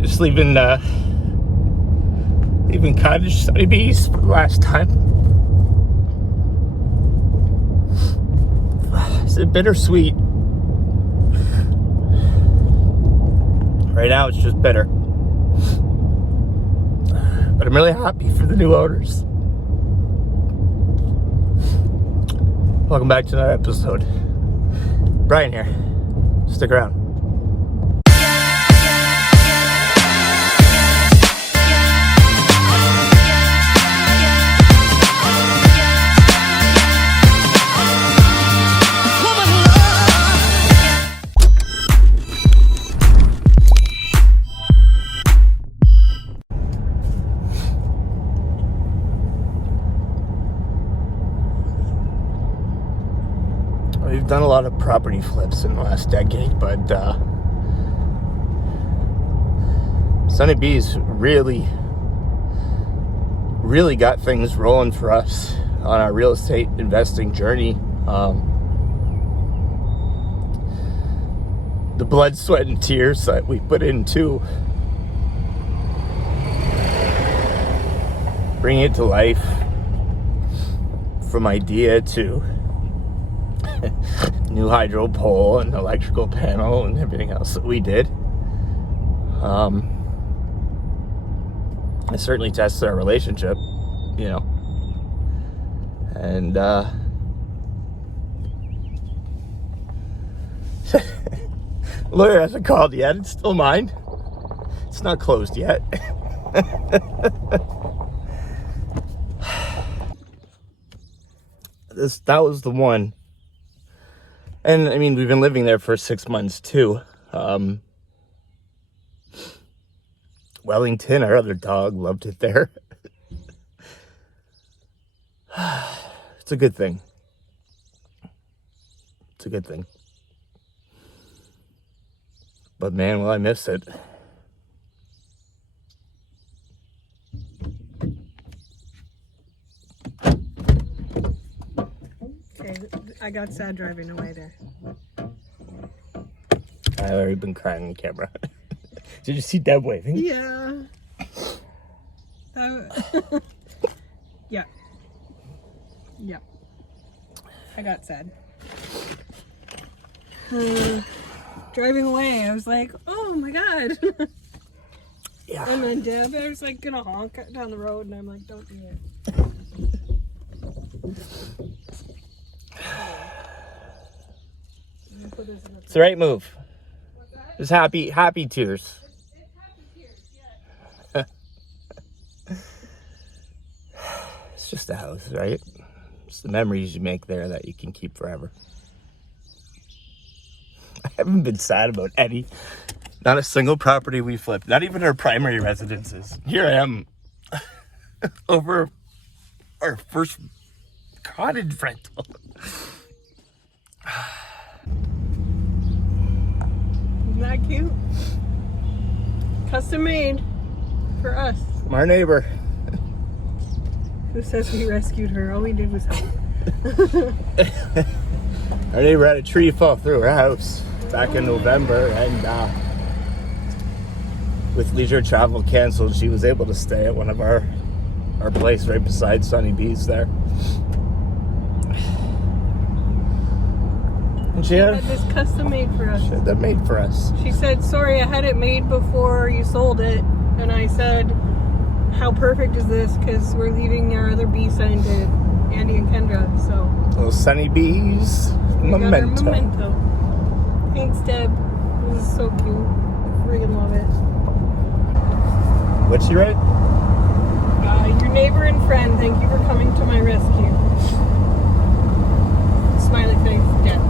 Just leaving Cottage, Sunny Beez for the last time. It's bittersweet. Right now it's just bitter. But I'm really happy for the new owners. Welcome back to another episode. Brian here. Stick around. We've done a lot of property flips in the last decade, but Sunny Beez really got things rolling for us on our real estate investing journey. The blood, sweat, and tears that we put into bringing it to life, from idea to new hydro pole and electrical panel and everything else that we did. It certainly tested our relationship, you know. And lawyer hasn't called yet. It's still mine. It's not closed yet. That was the one. And I mean, we've been living there for 6 months too. Wellington, our other dog, loved it there. It's a good thing. It's a good thing. But man, will I miss it. I got sad driving away there. I've already been crying on camera. Did you see Deb waving? Yeah. Yeah. Yeah. I got sad. Driving away, I was like, oh my god. Yeah. And then Deb, I was like gonna honk down the road, and I'm like, don't do it. It's the right move. It's happy tears. It's happy tears, yes. It's just a house, right? It's the memories you make there that you can keep forever. I haven't been sad about any. Not a single property we flipped. Not even our primary residences. Here I am over our first cottage rental. Isn't that cute? Custom made for us. From our neighbor. Who says we rescued her? All we did was help. Our neighbor had a tree fall through her house back in November, and with leisure travel canceled, she was able to stay at one of our place right beside Sunny Beez there. And she had this custom made for us. She had that made for us. She said, sorry, I had it made before you sold it. And I said, how perfect is this? Because we're leaving our other bee sign to Andy and Kendra. So Little Sunny Beez memento. Memento. Thanks, Deb. This is so cute. I freaking love it. What's she write? Your neighbor and friend, thank you for coming to my rescue. Smiley face, yeah.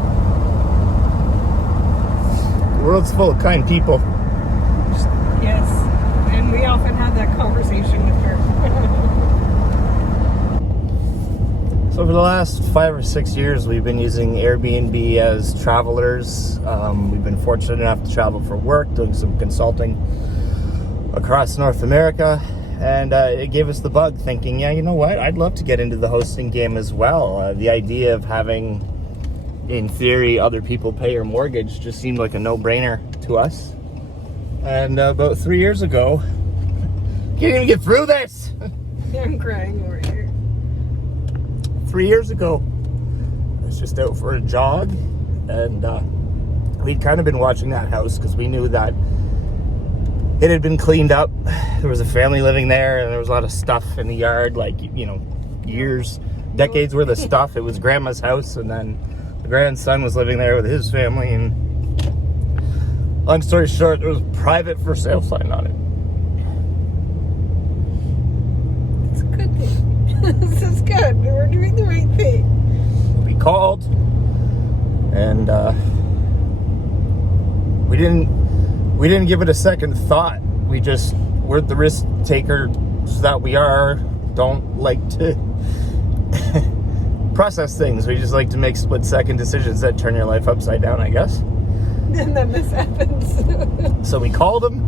The world's full of kind people. Yes, and we often have that conversation with her. So for the last 5 or 6 years, we've been using Airbnb as travelers. We've been fortunate enough to travel for work, doing some consulting across North America. And it gave us the bug, thinking, yeah, you know what? I'd love to get into the hosting game as well. The idea of having in theory, other people pay your mortgage just seemed like a no-brainer to us. And about 3 years ago, can't even get through this. I'm crying over here. 3 years ago, I was just out for a jog, and we'd kind of been watching that house because we knew that it had been cleaned up. There was a family living there, and there was a lot of stuff in the yard, like, you know, years, decades worth of stuff. It was grandma's house, and then the grandson was living there with his family, and long story short, there was a private for sale sign on it. It's a good thing. This is good. We're doing the right thing. We called, and we didn't give it a second thought. We're the risk takers that we are, don't like to process things. We just like to make split-second decisions that turn your life upside down, I guess. And then this happens. So we called him,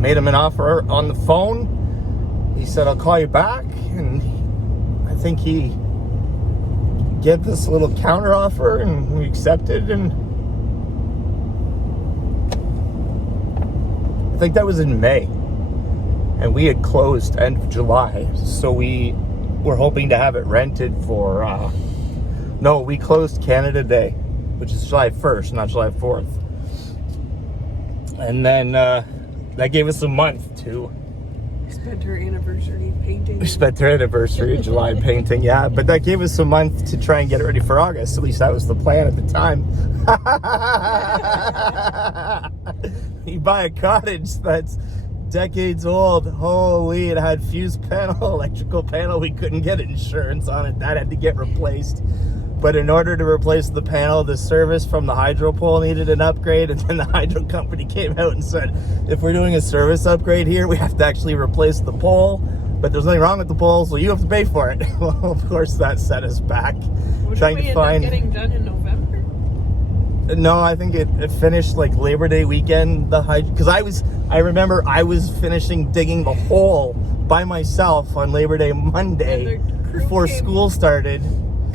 made him an offer on the phone. He said, I'll call you back. And I think he gave us a little counter offer, and we accepted. And I think that was in May. And we had closed end of July. So we were hoping to have it rented for, no, we closed Canada Day, which is July 1st, not July 4th. And then that gave us a month to... We spent our anniversary painting. We spent our anniversary in July painting, yeah. But that gave us a month to try and get it ready for August. At least that was the plan at the time. You buy a cottage that's decades old. Holy, it had fuse panel, electrical panel. We couldn't get insurance on it. That had to get replaced. But in order to replace the panel, the service from the hydro pole needed an upgrade, and then the hydro company came out and said, if we're doing a service upgrade here, we have to actually replace the pole, but there's nothing wrong with the pole, so you have to pay for it. Well, of course, that set us back. Trying to find... getting done in November? No, I think it finished like Labor Day weekend, the hydro, because I remember I was finishing digging the hole by myself on Labor Day Monday before school started.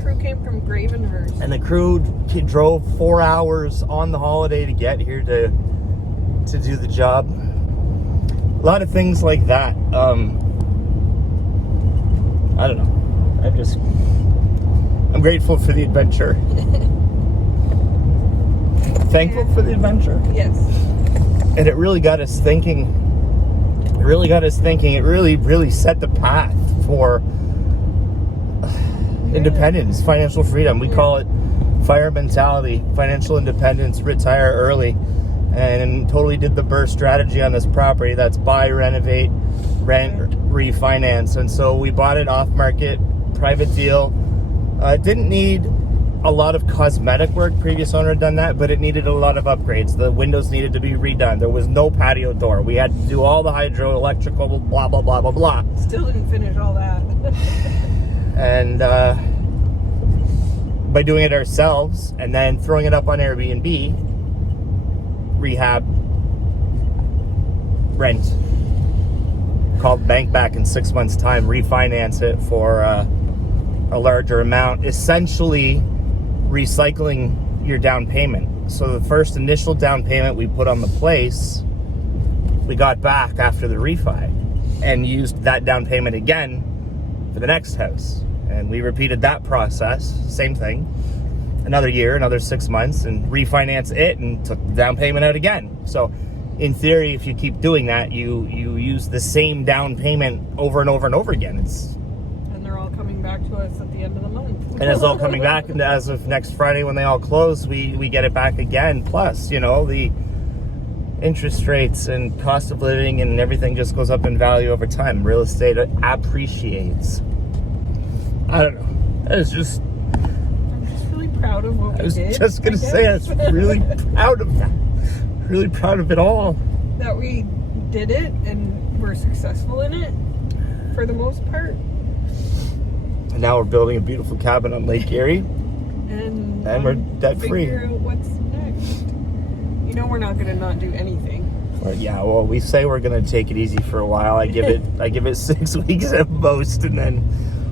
Crew came from Gravenhurst, and the crew drove 4 hours on the holiday to get here to do the job. A lot of things like that. I don't know. I'm grateful for the adventure. Thankful for the adventure. Yes. And it really got us thinking. It really, really set the path for independence, financial freedom. We call it FIRE mentality, financial independence, retire early, and totally did the burst strategy on this property. That's buy, renovate, rent, refinance. And so we bought it off market, private deal. It didn't need a lot of cosmetic work. Previous owner had done that, but it needed a lot of upgrades. The windows needed to be redone. There was no patio door. We had to do all the hydro, electrical, blah, blah, blah, blah, blah. Still didn't finish all that. And by doing it ourselves and then throwing it up on Airbnb, Rehab, rent, called bank back in 6 months' time, refinance it for a larger amount, essentially recycling your down payment. So the first initial down payment we put on the place, we got back after the refi and used that down payment again for the next house. And we repeated that process, same thing, another year, another 6 months, and refinance it and took the down payment out again. So in theory, if you keep doing that, you use the same down payment over and over and over again. And they're all coming back to us at the end of the month. And it's all coming back, and as of next Friday when they all close, we get it back again. Plus, you know, the interest rates and cost of living and everything just goes up in value over time. Real estate appreciates. I don't know. I'm just really proud of what we did. I was just going to say, I was really proud of that. Really proud of it all. That we did it and we're successful in it for the most part. And now we're building a beautiful cabin on Lake Erie. And we're debt free. Figure out what's next. You know, we're not going to not do anything. Yeah, well, we say we're going to take it easy for a while. I give it 6 weeks at most, and then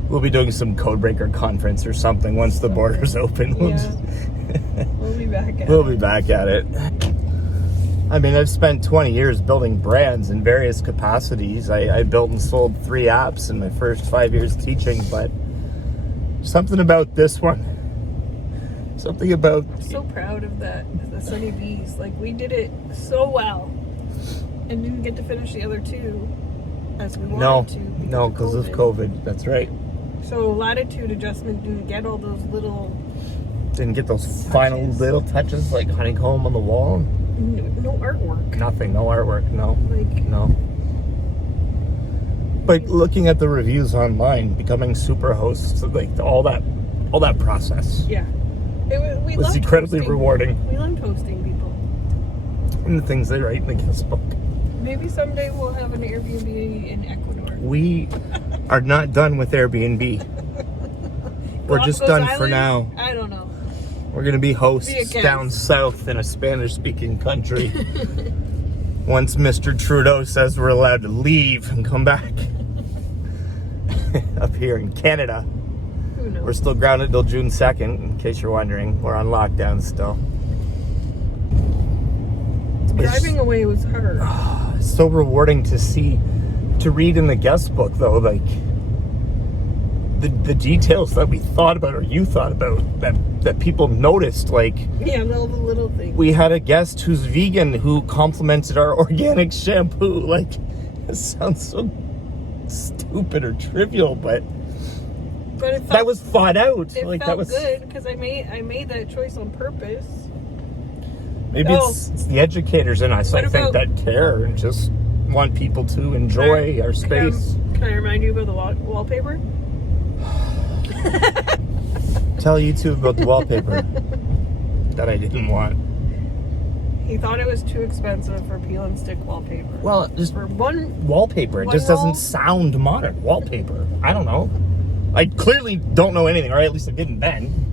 We'll be doing some Codebreaker conference or something once the borders open. Yeah. We'll be back at We'll it. be back at it. I mean, I've spent 20 years building brands in various capacities. I built and sold 3 apps in my first 5 years teaching, but something about this one. Something about... I'm so proud of that, the Sunny Beez. Like, we did it so well and didn't get to finish the other 2 as we wanted to. No, because of COVID. That's right. So latitude adjustment didn't get all those little... Didn't get those final little touches like honeycomb on the wall. No artwork. Nothing. No artwork. No. Like... No. But looking at the reviews online, becoming super hosts, like all that process. Yeah. We was loved incredibly hosting. rewarding. We loved hosting people. And the things they write in the guest book. Maybe someday we'll have an Airbnb in Ecuador. We are not done with Airbnb. We're just done Galapagos for now. Island? I don't know. We're going to be hosts Be a guest. down south in a Spanish-speaking country. Once Mr. Trudeau says we're allowed to leave and come back. Up here in Canada. Who knows? We're still grounded till June 2nd, in case you're wondering. We're on lockdown still. Driving away was hard. It's so rewarding to read in the guest book, though, like the details that we thought about or you thought about that people noticed. Like, Yeah, all the little things. we had a guest who's vegan who complimented our organic shampoo. Like, it sounds so stupid or trivial, but But it felt, that was thought out. it Like, felt that was good because I made that choice on purpose. maybe it's the educators in us, What I think, about- that care and just want people to enjoy our space. Can I remind you about the wallpaper? Tell YouTube about the wallpaper that I didn't want. He thought it was too expensive for peel and stick wallpaper. Well, just For one, wallpaper. It one just roll? doesn't sound modern. Wallpaper. I don't know. I clearly don't know anything, or at least I didn't then.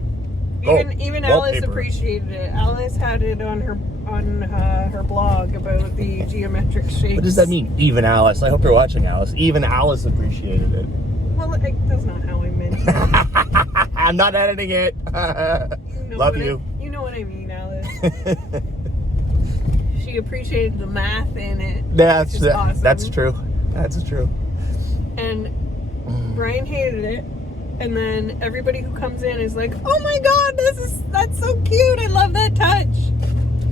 even Alice wallpaper. appreciated it. Alice had it on her blog about the geometric shapes. What does that mean? Even Alice. I hope you're watching, Alice. Even Alice appreciated it. Well, that's not how I meant it. I'm not editing it. Love you. You know what I mean, Alice. She appreciated the math in it. That's which is awesome. That's true. That's true. And Brian hated it. And then everybody who comes in is like, "Oh my God, that's so cute! I love that touch."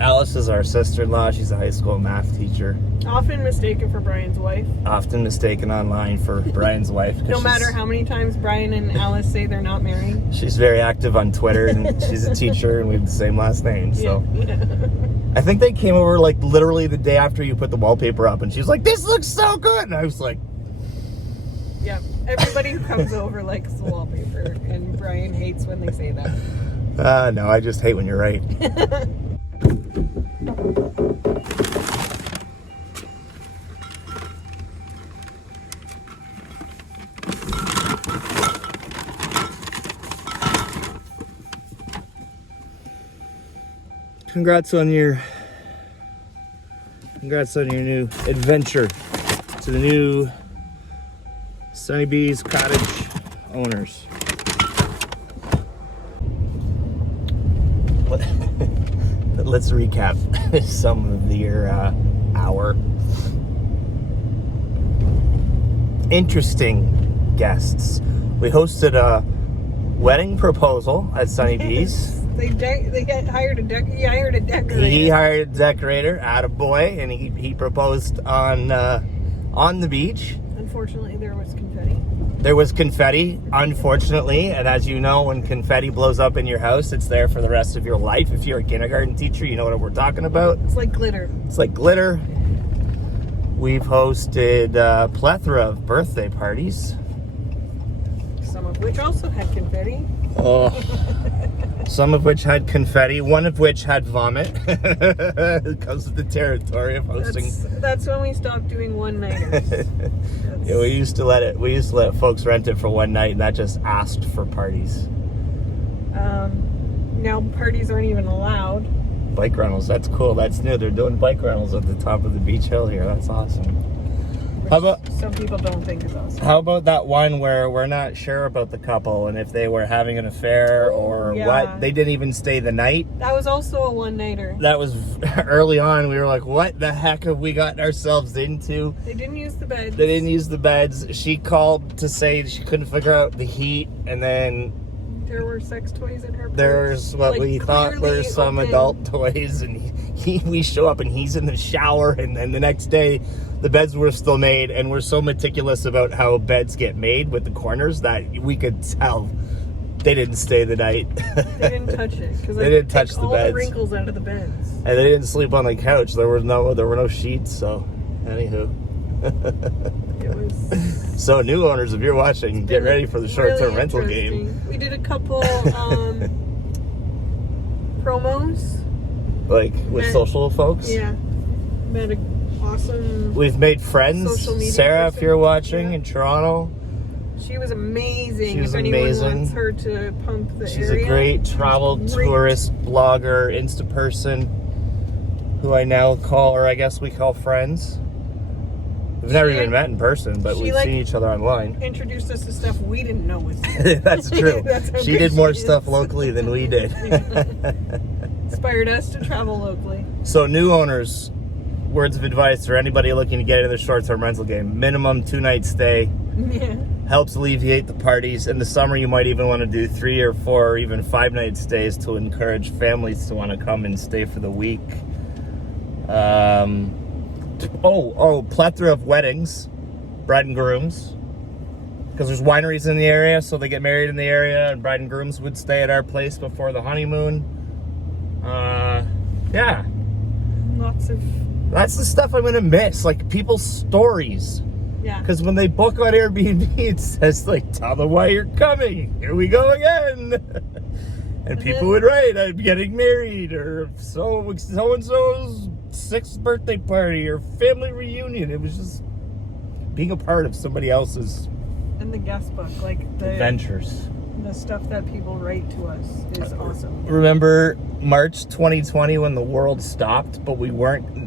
Alice is our sister-in-law. She's a high school math teacher. Often mistaken for Brian's wife. Often mistaken online for Brian's wife. 'Cause No she's- matter how many times Brian and Alice say they're not married. She's very active on Twitter, and she's a teacher, and we have the same last name. So Yeah. I think they came over like literally the day after you put the wallpaper up, and she's like, "This looks so good," and I was like, Yeah. Everybody who comes over likes the wallpaper, and Brian hates when they say that. "No, I just hate when you're right." Congrats on your new adventure to the new Sunny Beez Cottage owners. Let's recap some of your hour. Interesting guests. We hosted a wedding proposal at Sunny Beez. He hired a decorator. He hired a decorator, attaboy, and he proposed on the beach. Unfortunately, there was confetti. There was confetti, unfortunately, and as you know, when confetti blows up in your house, it's there for the rest of your life. If you're a kindergarten teacher, you know what we're talking about. It's like glitter. It's like glitter. We've hosted a plethora of birthday parties. Some of which also had confetti. Oh, some of which had confetti, one of which had vomit. It comes with the territory of hosting. That's when we stopped doing one-nighters. Yeah, we used to let folks rent it for one night, and that just asked for parties. Now parties aren't even allowed. Bike rentals, that's cool. That's new. They're doing bike rentals at the top of the beach hill here. That's awesome. How about some people don't think is awesome. How about that one where we're not sure about the couple and if they were having an affair or what? They didn't even stay the night. That was also a one-nighter. That was early on. We were like, what the heck have we gotten ourselves into? They didn't use the beds. They didn't use the beds. She called to say she couldn't figure out the heat, and then there were sex toys in her purse. There's what we thought were some adult toys, and we show up and he's in the shower, and then the next day the beds were still made, and we're so meticulous about how beds get made with the corners that we could tell they didn't stay the night. They didn't touch it because they didn't touch the all beds. The wrinkles out of the beds, and they didn't sleep on the couch. There were no sheets. So, anywho. It was so new owners, if you're watching, get ready for the short-term really rental game. We did a couple promos, like with social folks. Yeah, met an awesome. We've made friends. Social media Sarah, person. if you're watching in Toronto, she was amazing. She was if anyone amazing. wants her to pump the She's area, a great travel tourist blogger, Insta person, who I now call, or I guess we call friends. We've never even met in person, but we've seen each other online. Introduced us to stuff we didn't know was That's true. She did more stuff locally than we did. Inspired us to travel locally. So new owners, words of advice for anybody looking to get into the short-term rental game. Minimum 2-night stay. Yeah. Helps alleviate the parties. In the summer, you might even want to do 3 or 4 or even 5-night stays to encourage families to want to come and stay for the week. Plethora of weddings, bride and grooms, because there's wineries in the area, so they get married in the area, and bride and grooms would stay at our place before the honeymoon. Yeah. That's the stuff I'm gonna miss, like people's stories. Yeah. Because when they book on Airbnb, it says like, tell them why you're coming. Here we go again. And people would write, I'm getting married, or so-and-so's 6th birthday party, or family reunion. It was just being a part of somebody else's and the guest book, like the adventures. The stuff that people write to us is awesome. Remember March 2020 when the world stopped, but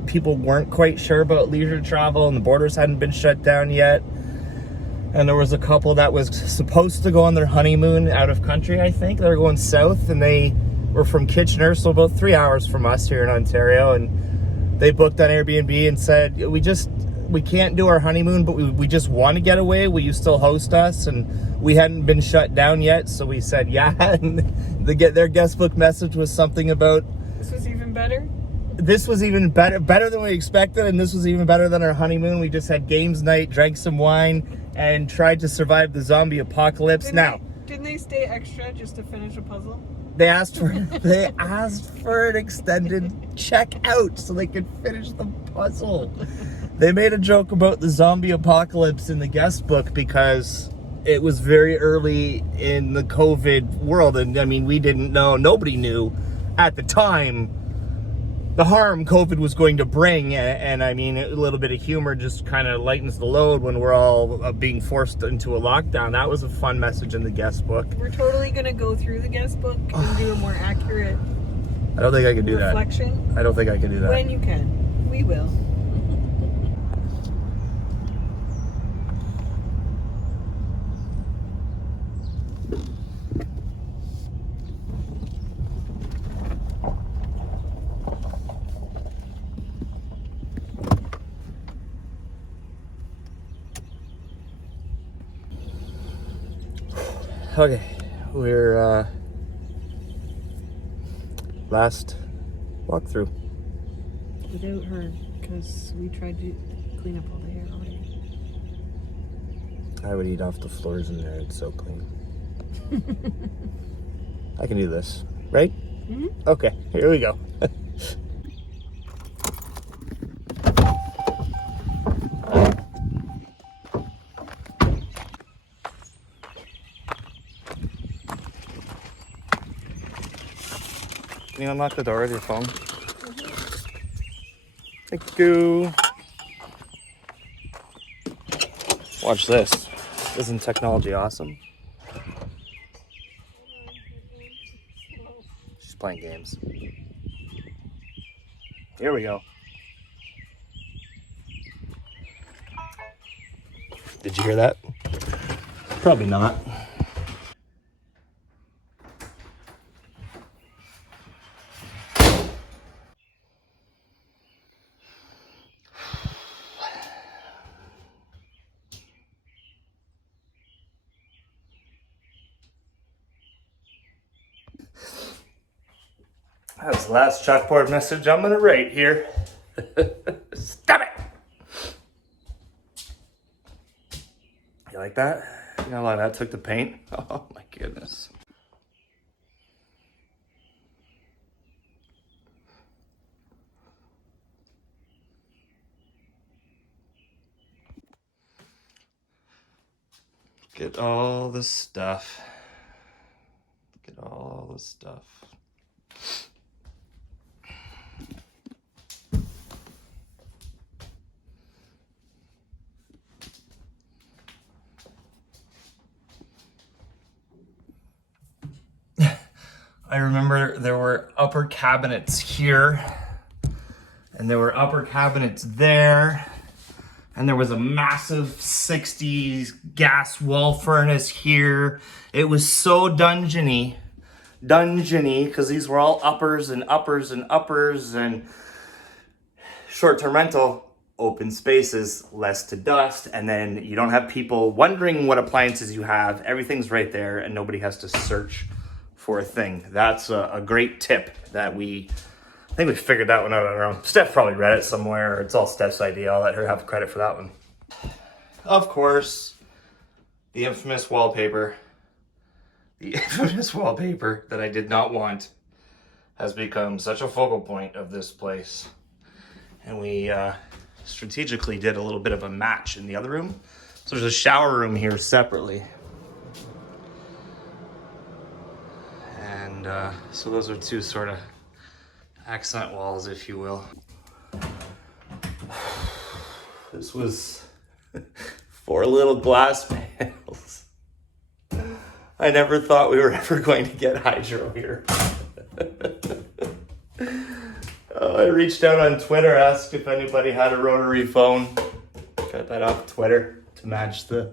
people weren't quite sure about leisure travel, and the borders hadn't been shut down yet. And there was a couple that was supposed to go on their honeymoon out of country, I think. They were going south, and they were from Kitchener, so about 3 hours from us here in Ontario. And they booked on Airbnb and said, we can't do our honeymoon, but we just want to get away. Will you still host us? And we hadn't been shut down yet, so we said, yeah. And their guest book message was something about... This was even better? This was even better than we expected, and this was even better than our honeymoon. We just had games night, drank some wine, and tried to survive the zombie apocalypse. Didn't they stay extra just to finish a puzzle? They asked for an extended checkout so they could finish the puzzle. They made a joke about the zombie apocalypse in the guest book because it was very early in the COVID world, and I mean, we didn't know, nobody knew at the time the harm COVID was going to bring, and I mean, a little bit of humor just kind of lightens the load when we're all being forced into a lockdown. That was a fun message in the guest book. We're totally going to go through the guest book and do a more accurate I don't think I can do reflection. that. I don't think I can do that. When you can. We will. Okay, we're last walkthrough. Without her, because we tried to clean up all the hair already. I would eat off the floors in there. It's so clean. I can do this, right? Mm-hmm. Okay, here we go. Can you unlock the door with your phone? Thank you. Watch this. Isn't technology awesome? She's playing games. Here we go. Did you hear that? Probably not. That's the last chalkboard message I'm gonna write here. Stop it! You like that? You know how that took the paint? Oh my goodness. Get all the stuff. Get all the stuff. I remember there were upper cabinets here, and there were upper cabinets there, and there was a massive 60s gas wall furnace here. It was so dungeony, because these were all uppers and uppers and uppers, and short-term rental, open spaces, less to dust, and then you don't have people wondering what appliances you have. Everything's right there, and nobody has to search for a thing. That's a great tip that I think we figured that one out on our own. Steph probably read it somewhere. It's all Steph's idea. I'll let her have credit for that one. Of course, the infamous wallpaper. The infamous wallpaper that I did not want has become such a focal point of this place. And we strategically did a little bit of a match in the other room. So there's a shower room here separately. And so those are two sort of accent walls, if you will. This was 4 little glass panels. I never thought we were ever going to get hydro here. I reached out on Twitter, asked if anybody had a rotary phone. Got that off Twitter to match the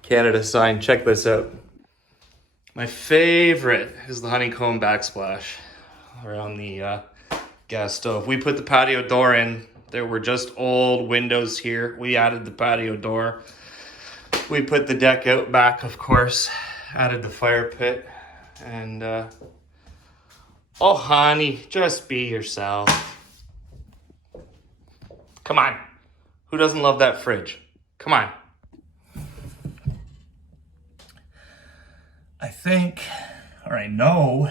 Canada sign. Check this out. My favorite is the honeycomb backsplash around the gas stove. We put the patio door in. There were just old windows here. We added the patio door. We put the deck out back, of course. Added the fire pit. And, oh, honey, just be yourself. Come on. Who doesn't love that fridge? Come on. I think, or I know,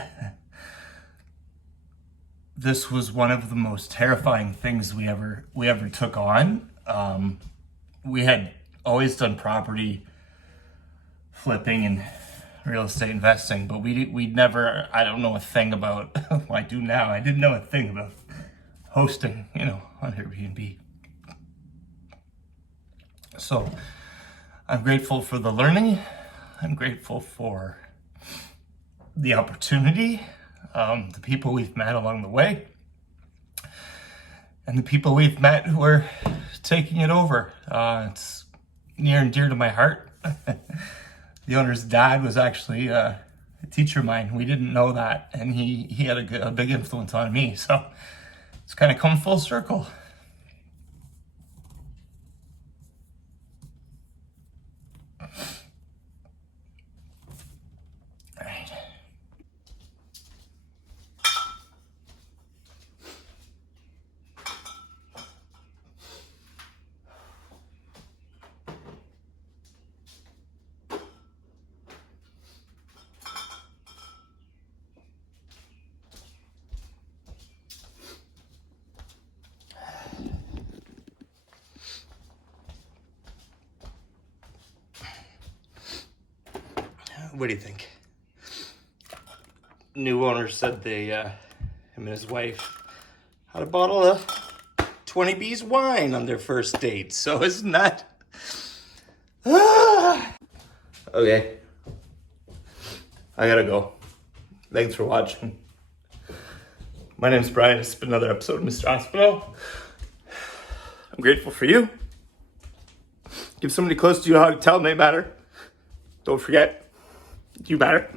this was one of the most terrifying things we ever took on. We had always done property flipping and real estate investing, but we'd never, I don't know a thing about, well, I do now, I didn't know a thing about hosting, on Airbnb. So I'm grateful for the learning. I'm grateful for the opportunity, the people we've met along the way, and the people we've met who are taking it over. It's near and dear to my heart. The owner's dad was actually a teacher of mine. We didn't know that, and he had a big influence on me. So it's kind of come full circle. What do you think? New owner said him and his wife had a bottle of 20 Beez wine on their first date. So isn't that? Okay. I gotta go. Thanks for watching. My name's Brian. It's been another episode of Mr. Hospital. I'm grateful for you. Give somebody close to you a hug. Tell them they matter. Don't forget, you matter.